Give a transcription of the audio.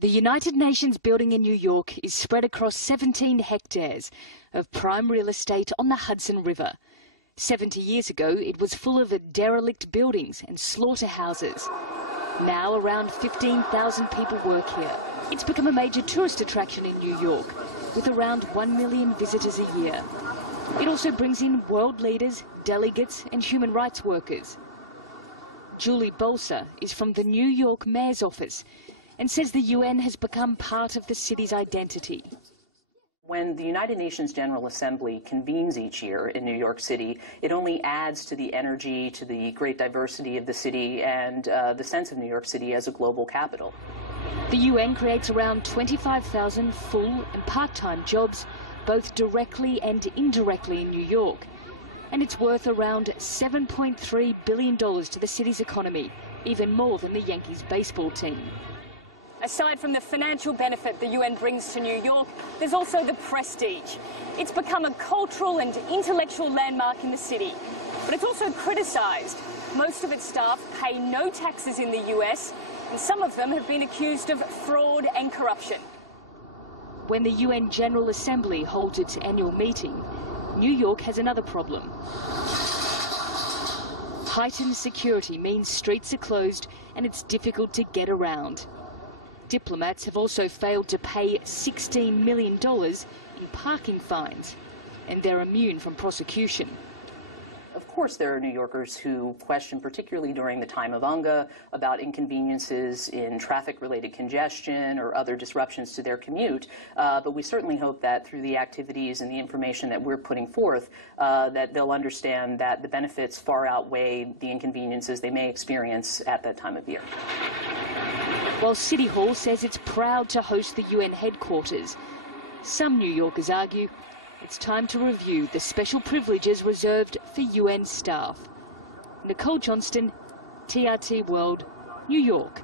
The United Nations building in New York is spread across 17 hectares of prime real estate on the Hudson River. 70 years ago, it was full of derelict buildings and slaughterhouses. Now around 15,000 people work here. It's become a major tourist attraction in New York, with around 1 million visitors a year. It also brings in world leaders, delegates and human rights workers. Julie Bolser is from the New York Mayor's office and says the UN has become part of the city's identity. When the United Nations General Assembly convenes each year in New York City, it only adds to the energy, to the great diversity of the city and the sense of New York City as a global capital. The UN creates around 25,000 full and part-time jobs, both directly and indirectly in New York. And it's worth around $7.3 billion to the city's economy, even more than the Yankees baseball team. Aside from the financial benefit the UN brings to New York, there's also the prestige. It's become a cultural and intellectual landmark in the city, but it's also criticised. Most of its staff pay no taxes in the US, and some of them have been accused of fraud and corruption. When the UN General Assembly holds its annual meeting, New York has another problem. Heightened security means streets are closed and it's difficult to get around. Diplomats have also failed to pay $16 million in parking fines, and they're immune from prosecution. Of course, there are New Yorkers who question, particularly during the time of UNGA, about inconveniences in traffic-related congestion or other disruptions to their commute. But we certainly hope that through the activities and the information that we're putting forth, that they'll understand that the benefits far outweigh the inconveniences they may experience at that time of year. While City Hall says it's proud to host the UN headquarters, some New Yorkers argue it's time to review the special privileges reserved for UN staff. Nicole Johnston, TRT World, New York.